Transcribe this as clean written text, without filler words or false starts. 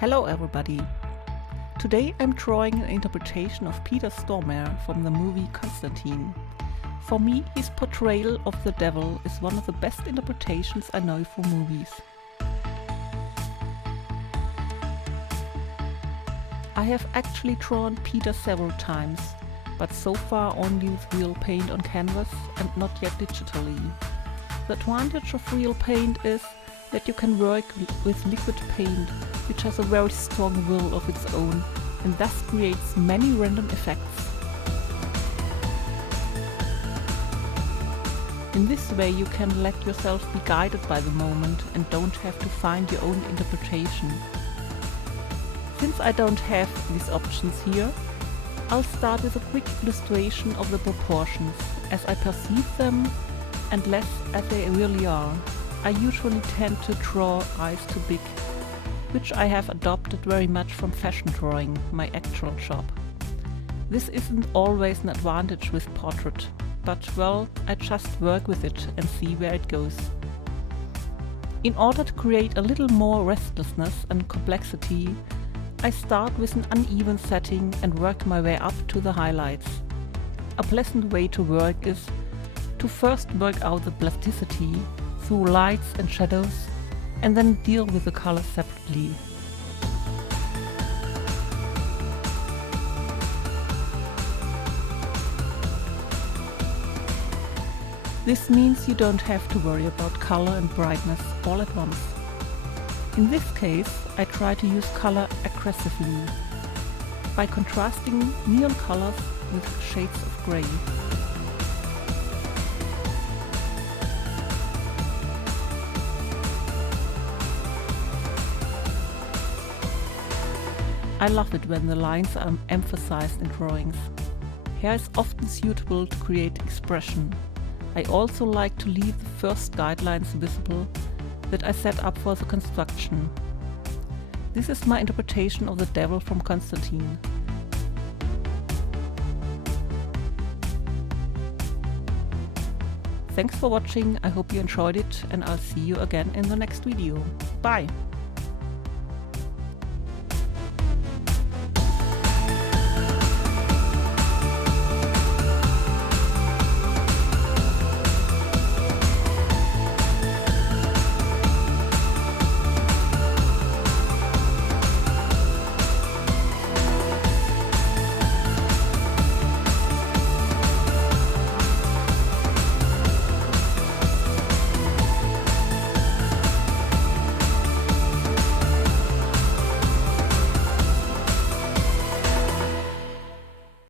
Hello everybody! Today I'm drawing an interpretation of Peter Stormare from the movie Constantine. For me, his portrayal of the devil is one of the best interpretations I know for movies. I have actually drawn Peter several times, but so far only with real paint on canvas and not yet digitally. The advantage of real paint is that you can work with liquid paint, which has a very strong will of its own and thus creates many random effects. In this way you can let yourself be guided by the moment and don't have to find your own interpretation. Since I don't have these options here, I'll start with a quick illustration of the proportions as I perceive them and less as they really are. I usually tend to draw eyes too big, which I have adopted very much from fashion drawing, my actual job. This isn't always an advantage with portrait, but well, I just work with it and see where it goes. In order to create a little more restlessness and complexity, I start with an uneven setting and work my way up to the highlights. A pleasant way to work is to first work out the plasticity through lights and shadows and then deal with the colors separately. This means you don't have to worry about color and brightness all at once. In this case, I try to use color aggressively by contrasting neon colors with shades of gray. I love it when the lines are emphasized in drawings. Hair is often suitable to create expression. I also like to leave the first guidelines visible that I set up for the construction. This is my interpretation of the devil from Constantine. Thanks for watching, I hope you enjoyed it and I'll see you again in the next video. Bye!